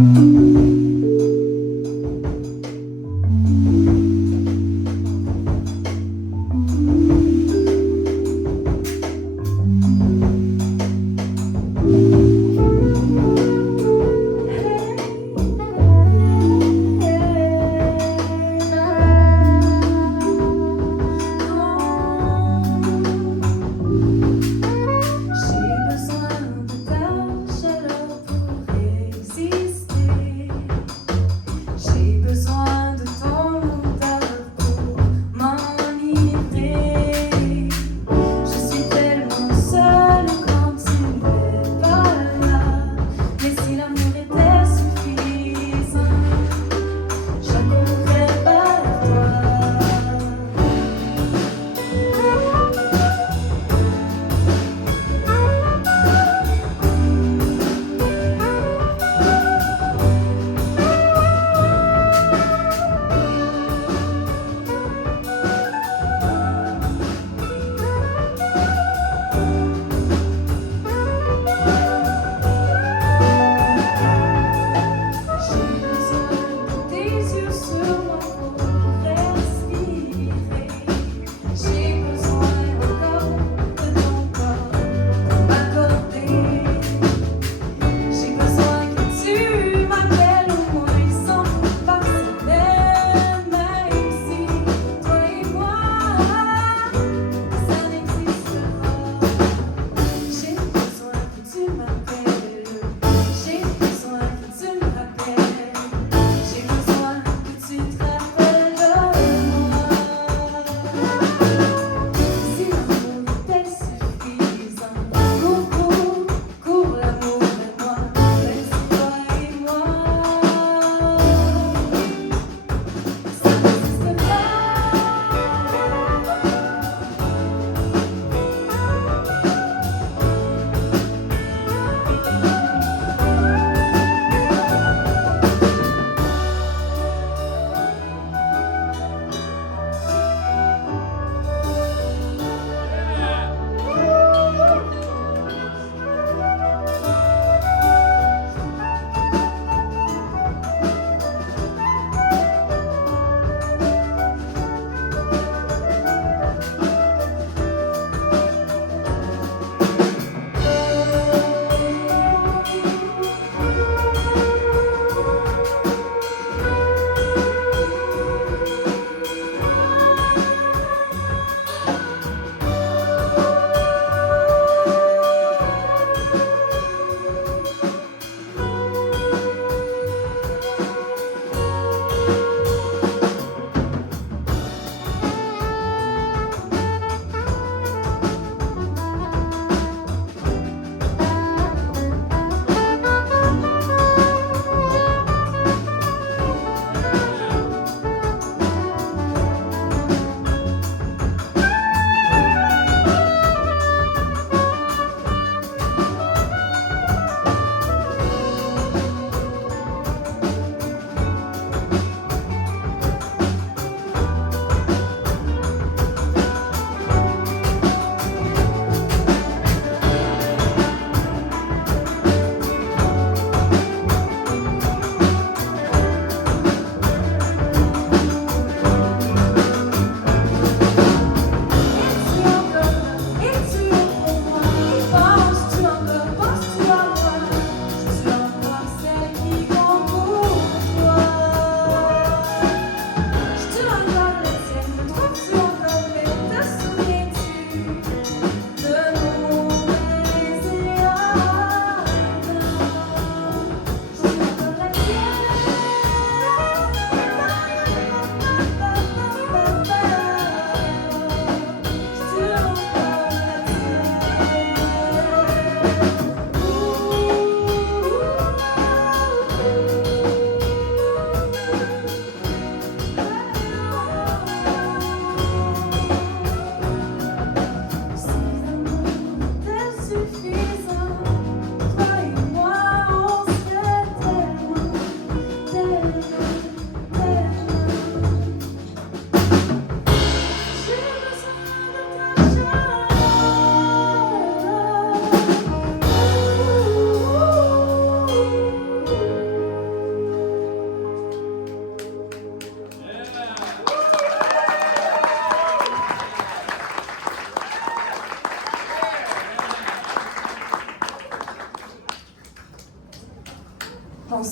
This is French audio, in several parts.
J'ai besoin de ta chaleur pour exister.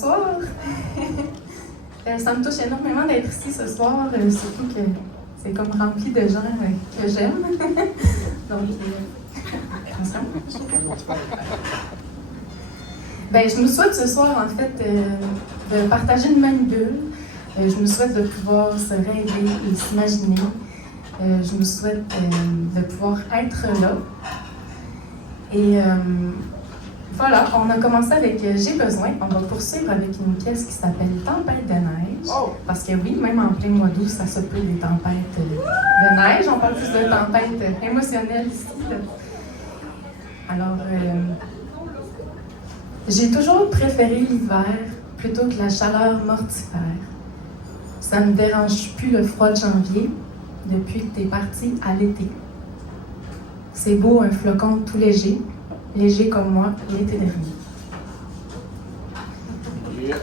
Bonsoir. Ça me touche énormément d'être ici ce soir, surtout que c'est comme rempli de gens que j'aime. Donc, attention. Je me souhaite ce soir, en fait, de partager une même bulle. Je me souhaite de pouvoir se rêver et s'imaginer. Je me souhaite de pouvoir être là. Et voilà, on a commencé avec J'ai besoin. On va poursuivre avec une pièce qui s'appelle Tempête de neige. Oh. Parce que oui, même en plein mois d'août, ça se peut des tempêtes de neige. On parle plus de tempêtes émotionnelles ici. Alors, j'ai toujours préféré l'hiver plutôt que la chaleur mortifère. Ça me dérange plus le froid de janvier depuis que t'es parti à l'été. C'est beau un flocon tout léger, léger comme moi l'été dernier. Yeah.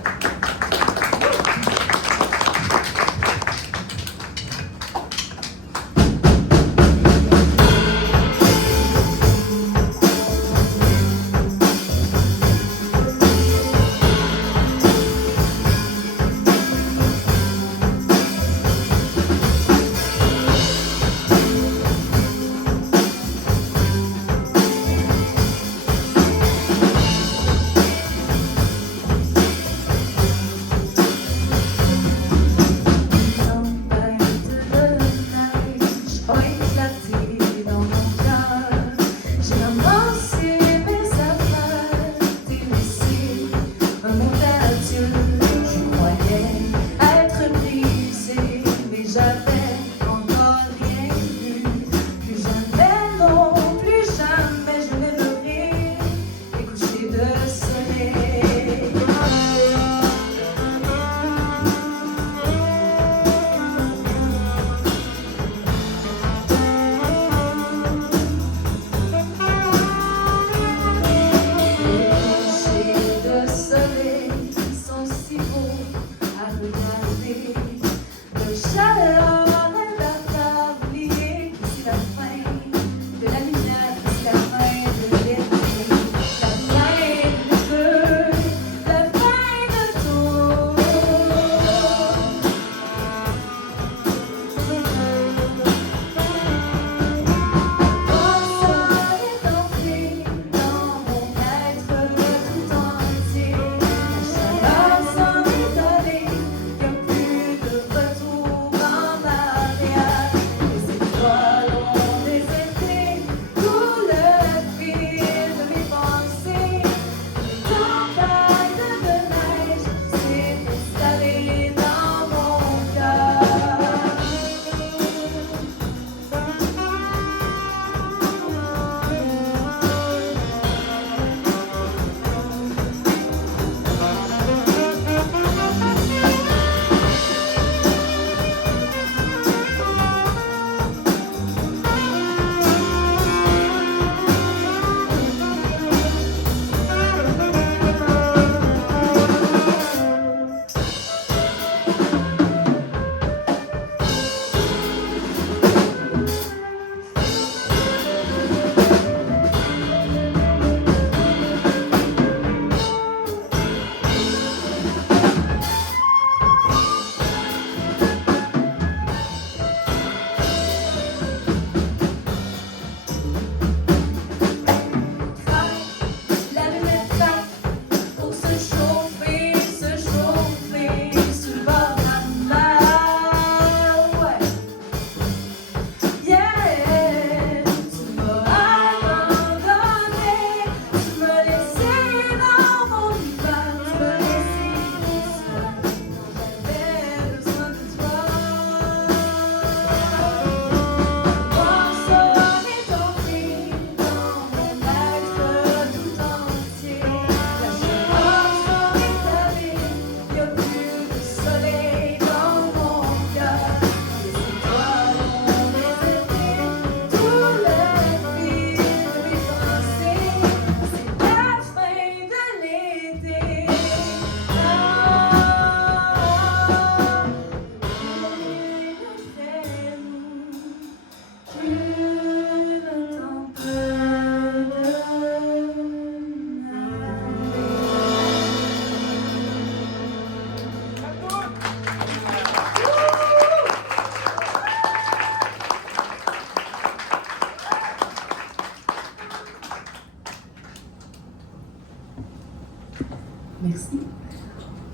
Merci.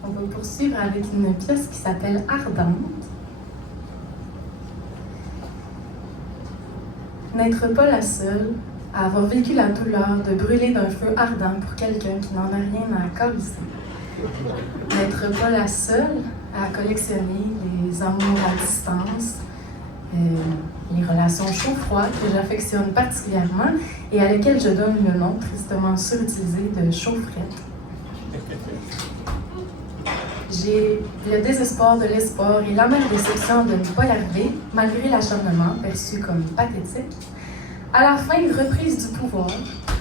On va poursuivre avec une pièce qui s'appelle Ardente. N'être pas la seule à avoir vécu la douleur de brûler d'un feu ardent pour quelqu'un qui n'en a rien à calisser. N'être pas la seule à collectionner les amours à distance, les relations chaud-froid que j'affectionne particulièrement et à lesquelles je donne le nom tristement surutilisé de chaufferette. J'ai le désespoir de l'espoir et l'amère déception de ne pas y arriver, malgré l'acharnement perçu comme pathétique. À la fin, reprise du pouvoir,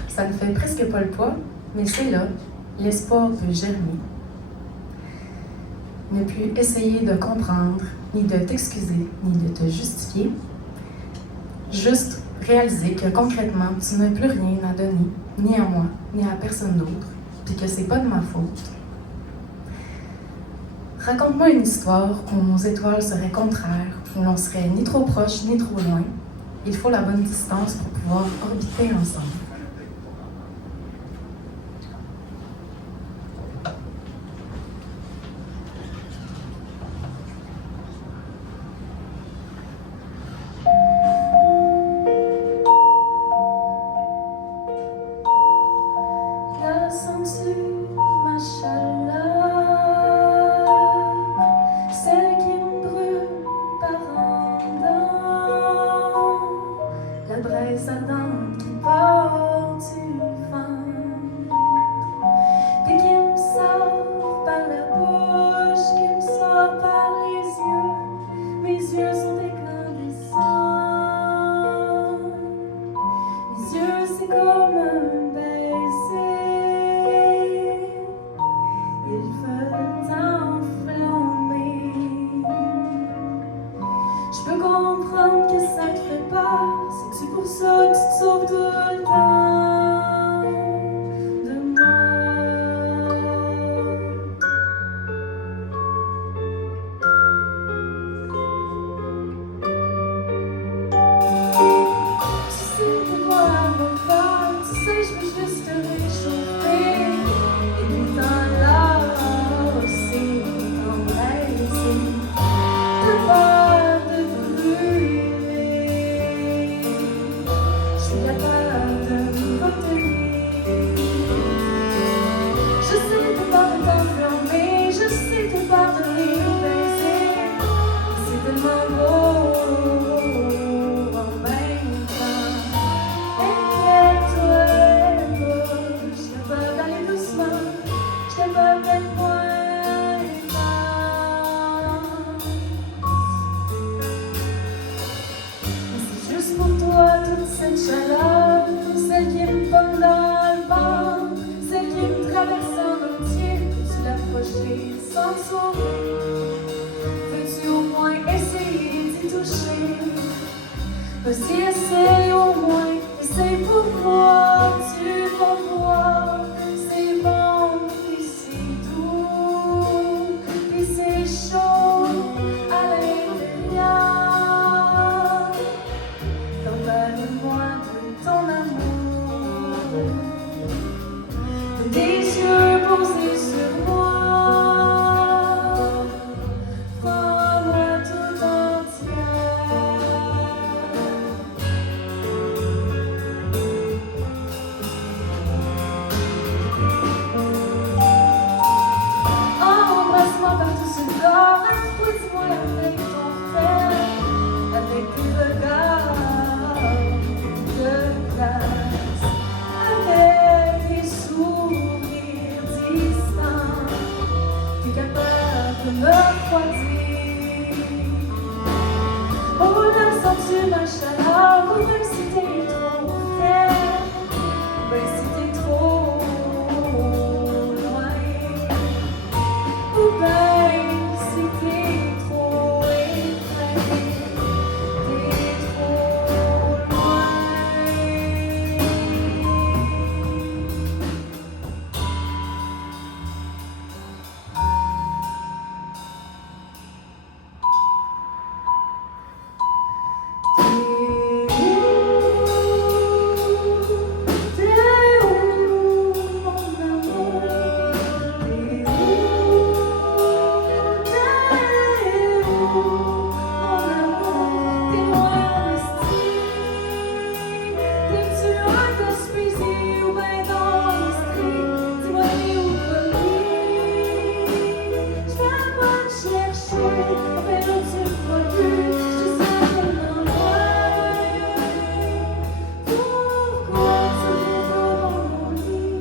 ça ne fait presque pas le poids, mais c'est là, l'espoir peut germer. Ne plus essayer de comprendre, ni de t'excuser, ni de te justifier. Juste réaliser que concrètement, tu n'as plus rien à donner, ni à moi, ni à personne d'autre, puis que c'est pas de ma faute. Raconte-moi une histoire où nos étoiles seraient contraires, où l'on serait ni trop proche, ni trop loin. Il faut la bonne distance pour pouvoir orbiter ensemble. La sens-tu, ma chaleur, celle qui me brûle par en dedans, la braise ardente qui part du ventre, et qui me sort par la bouche, qui me sort par les yeux. Mes yeux sont incandescents, mes yeux c'est comme un baiser. Ils veulent t'enflammer. Je peux comprendre que ça te fait peur. C'est-tu pour ça que tu te sauves tout le temps de moi? Tu sais pourquoi avoir peur. Tu sais, je veux juste te réchauffer. Et puis dans l'or, c'est embrasser. De peur de brûler. Je suis capable de me retenir. Je sais t'as peur de t'enfermer. Je sais t'as peur de rire ou baiser. C'est tellement beau en même temps. Inquiète-toi pas, je suis capable d'aller doucement. Je suis capable d'être moins intense. Mais c'est juste pour toi toute cette chaleur. Gaspésie ou ben dans l'Estrie, dis-moi qui ou premier. Je viens pas te chercher, mais l'autre tu le vois plus, je te sens tellement loin. Pourquoi tu viens dans mon lit?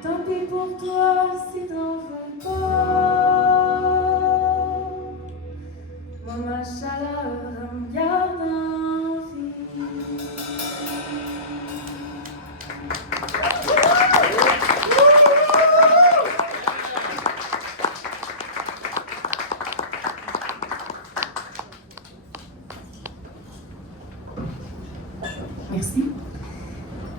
Tant pis pour toi si t'en veux pas. Moi ma chaleur me garde en vie. Merci.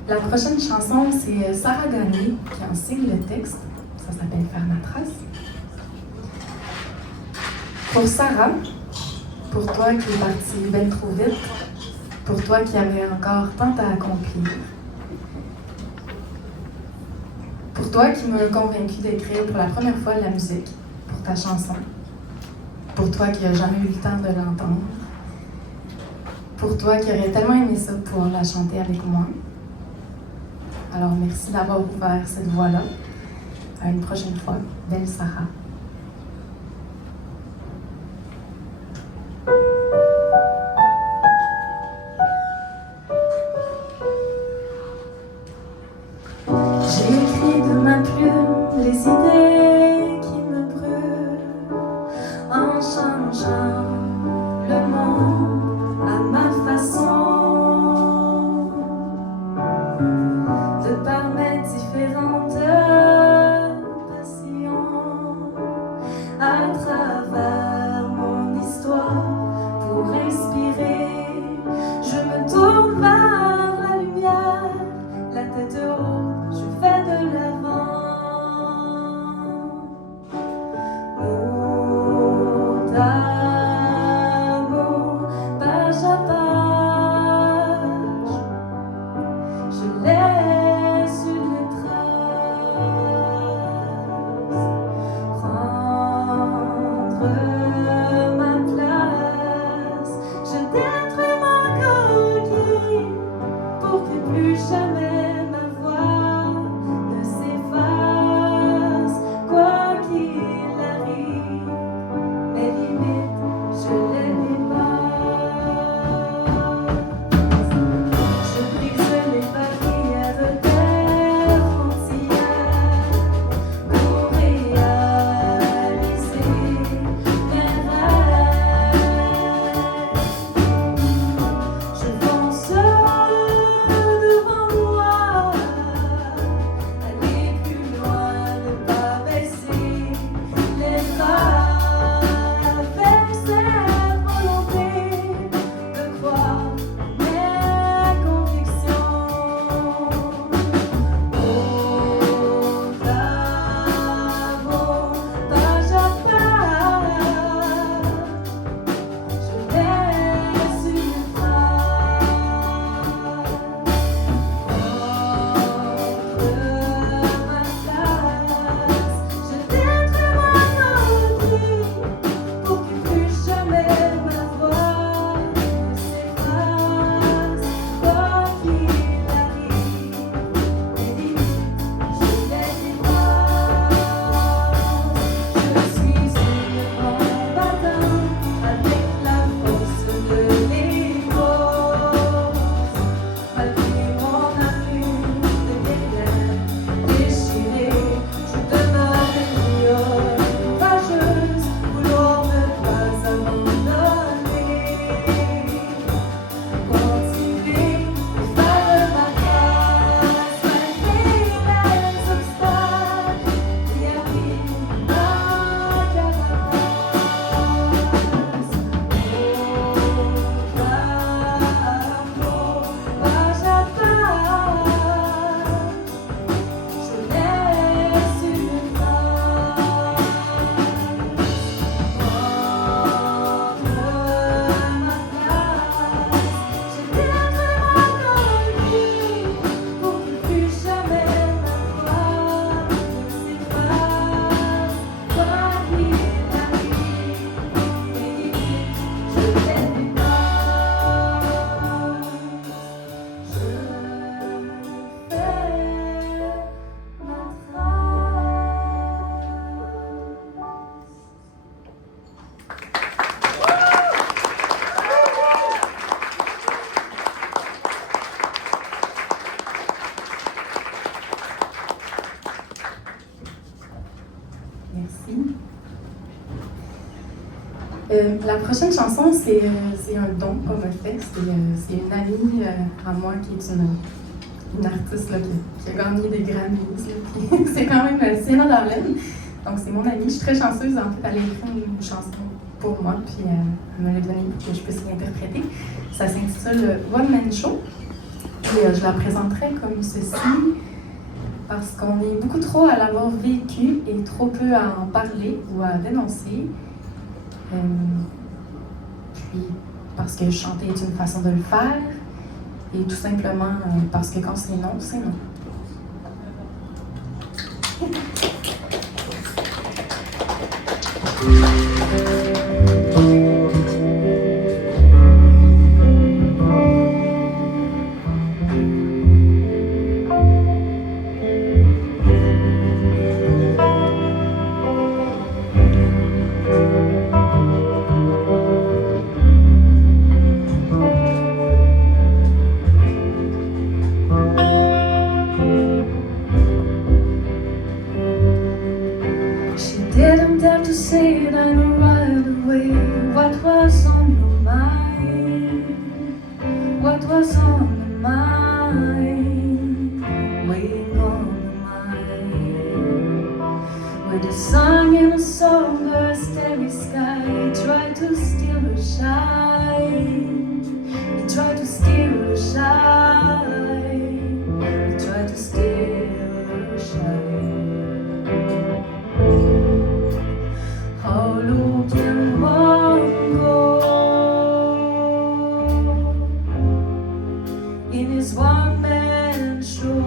La prochaine chanson, c'est Sarah Gagné qui en signe le texte. Ça s'appelle Faire ma trace. Pour Sarah, pour toi qui es partie bien trop vite, pour toi qui avais encore tant à accomplir, pour toi qui m'as convaincue d'écrire pour la première fois de la musique, pour ta chanson, pour toi qui n'as jamais eu le temps de l'entendre, pour toi qui aurais tellement aimé ça pour la chanter avec moi. Alors, merci d'avoir ouvert cette voie-là. À une prochaine fois. Belle Sarah. J'ai écrit de ma plume les idées qui me brûlent en changeant le monde à ma façon. De par mes différentes passions, à travers mon histoire, pour respirer, je me tourne vers la lumière, la tête haute, je vais de l'avant. Mot à mot, page à page, je laisse une trace, prendre La prochaine chanson, c'est un don qu'on m'a fait. C'est une amie à moi qui est une artiste là, qui a gagné des Grammys. C'est quand même Sienna Darlene. Donc, c'est mon amie. Je suis très chanceuse. En fait, elle a écrit une chanson pour moi, puis elle me l'a donnée pour que je puisse l'interpréter. Ça s'intitule One Man Show. Et je la présenterai comme ceci, parce qu'on est beaucoup trop à l'avoir vécu et trop peu à en parler ou à dénoncer. Puis parce que chanter est une façon de le faire, et tout simplement parce que quand c'est non, c'est non. Didn't dare to say it, I know right away what was on your mind. What was on your mind, weighing on your mind. With a song and a song or a starry sky, you tried to steal her shine. You tried to steal her shine. You tried to steal her shine. How low can one go in his one-man show?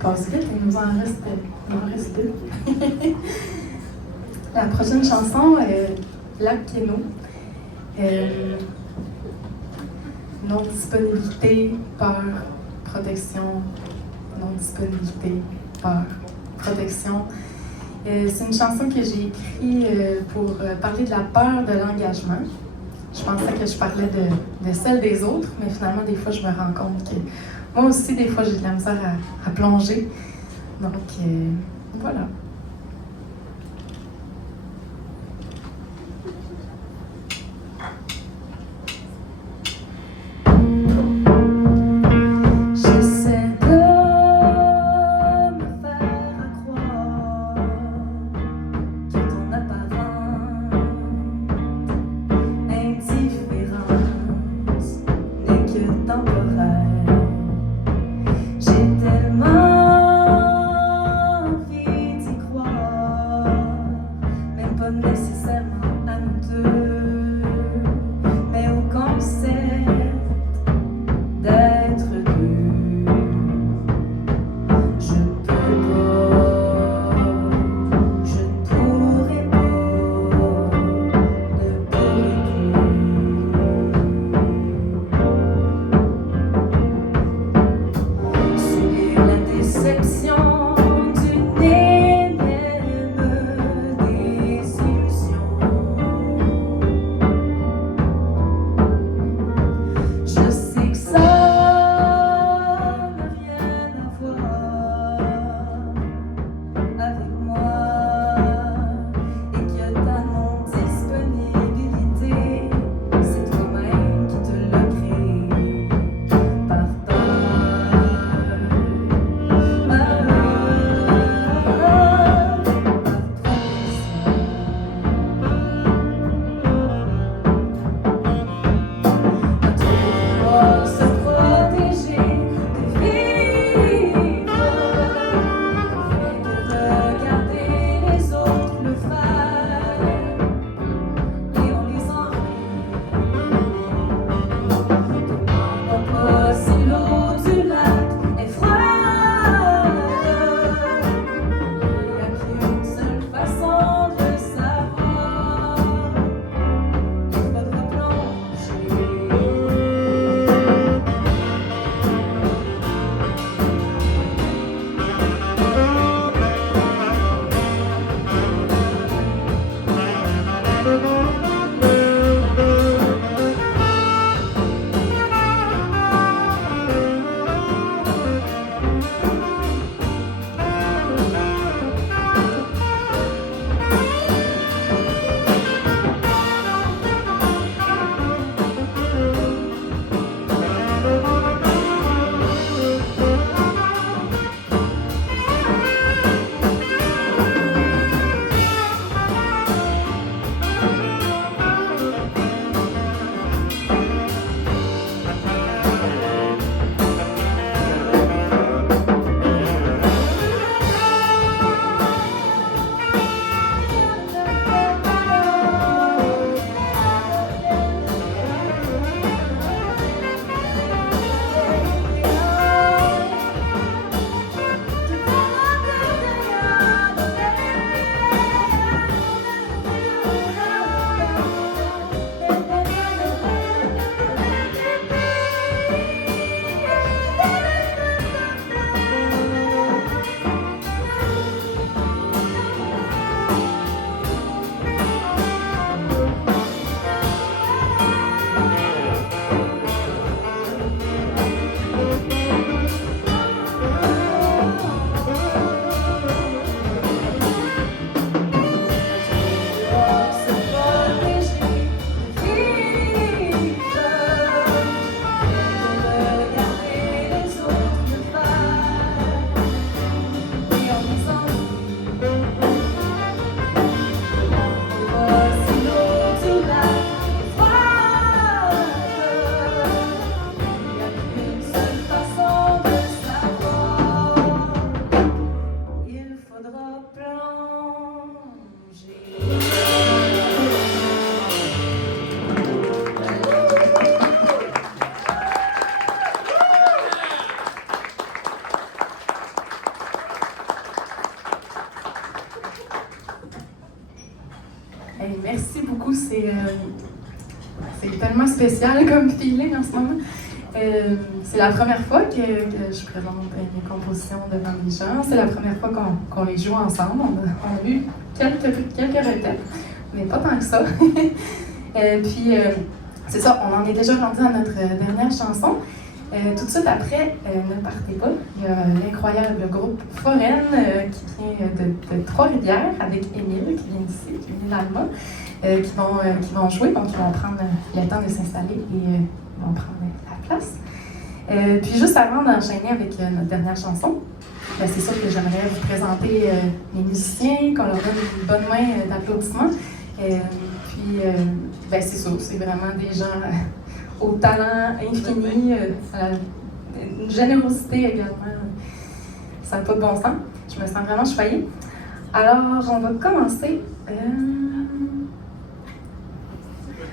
passe vite, il nous en reste deux. La prochaine chanson est Lac Quéno. Non-disponibilité, peur, protection. Non-disponibilité, peur, protection. C'est une chanson que j'ai écrite pour parler de la peur de l'engagement. Je pensais que je parlais de celle des autres, mais finalement, des fois, je me rends compte que moi aussi, des fois, j'ai de la misère à plonger. Donc, voilà. merci beaucoup. C'est tellement spécial comme feeling en ce moment. C'est la première fois que je présente mes compositions devant les gens. C'est la première fois qu'on les joue ensemble. On a eu quelques répètes, mais pas tant que ça. Puis, c'est ça, on en est déjà rendu à notre dernière chanson. Tout de suite après, Ne partez pas, il y a l'incroyable groupe Foraine qui vient de Trois-Rivières avec Émile, qui vient d'ici, qui vient d'Alma, qui vont jouer, donc ils vont prendre le temps de s'installer et ils vont prendre la place. Puis juste avant d'enchaîner avec notre dernière chanson, c'est sûr que j'aimerais vous présenter mes musiciens, qu'on leur donne une bonne main d'applaudissements. Puis, c'est ça, c'est vraiment des gens au talent infini, une générosité également. Ça n'a pas de bon sens. Je me sens vraiment choyée. Alors, on va commencer.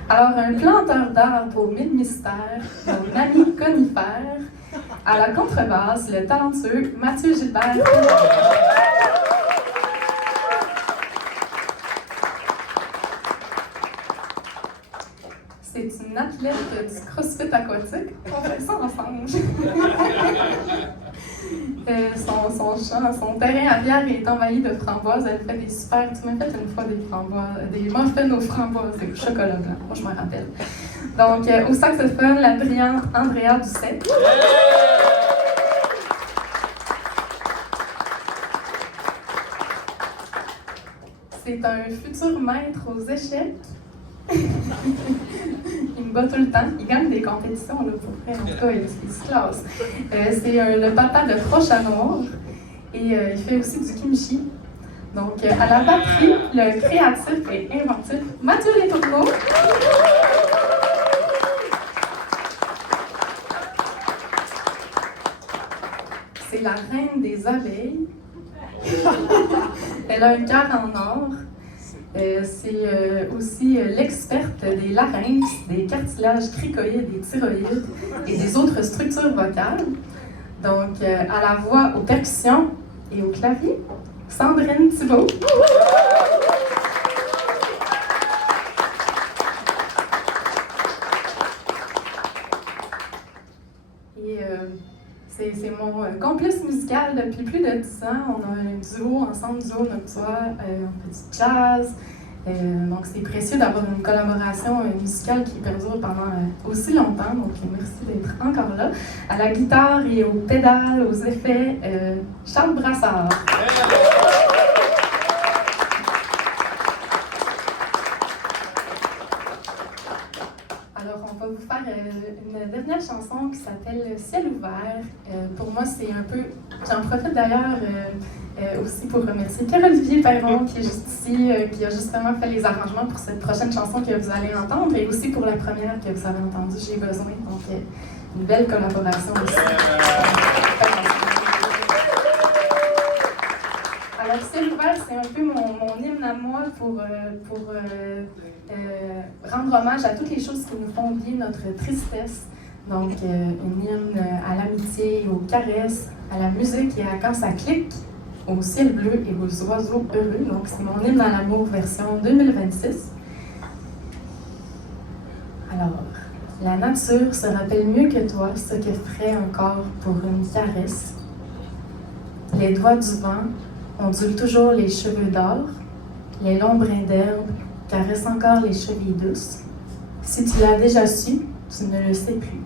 Alors, un planteur d'arbres au mille mystères, mon ami conifère, à la contrebasse, le talentueux Mathieu Gilbert. C'est une athlète du CrossFit aquatique. On fait ça ensemble. Son terrain à bière est envahi de framboises. Elle fait des super... Tu m'as fait une fois des muffins aux framboises et au chocolat blanc. Moi, je m'en rappelle. Donc, au saxophone, la brillante Andrea Doucet. C'est un futur maître aux échecs. Il me bat tout le temps. Il gagne des compétitions, là, pour vrai. En tout cas, il se classe. C'est le papa de Froche à Noir. Et il fait aussi du kimchi. Donc, à la batterie, le créatif et inventif Mathieu Letourneau. C'est la reine des abeilles. Elle a un cœur en or. C'est aussi l'experte des larynx, des cartilages cricoïdes et thyroïdes et des autres structures vocales. Donc, à la voix, aux percussions et au clavier, Sandrine Thibault. Et c'est mon complice musical depuis plus de 10 ans. On a un duo ensemble, duo nocturne, on fait du jazz. Donc c'est précieux d'avoir une collaboration musicale qui perdure pendant aussi longtemps. Donc merci d'être encore là. À la guitare et aux pédales, aux effets, Charles Brassard. Alors, on va vous faire une dernière chanson qui s'appelle Ciel ouvert. Pour moi, c'est un peu... J'en profite d'ailleurs aussi pour remercier Pierre-Olivier Perron, qui est juste ici, qui a justement fait les arrangements pour cette prochaine chanson que vous allez entendre, et aussi pour la première que vous avez entendue, J'ai besoin. Donc, une belle collaboration aussi. Alors, Ciel ouvert, c'est un peu mon hymne à moi pour rendre hommage à toutes les choses qui nous font oublier notre tristesse. Donc, une hymne à l'amitié, aux caresses, à la musique et à quand ça clique, au ciel bleu et aux oiseaux heureux. Donc, c'est mon hymne à l'amour version 2026. Alors, la nature se rappelle mieux que toi ce que ferait un corps pour une caresse. Les doigts du vent ondulent toujours les cheveux d'or, les longs brins d'herbe caressent encore les chevilles douces. Si tu l'as déjà su, tu ne le sais plus.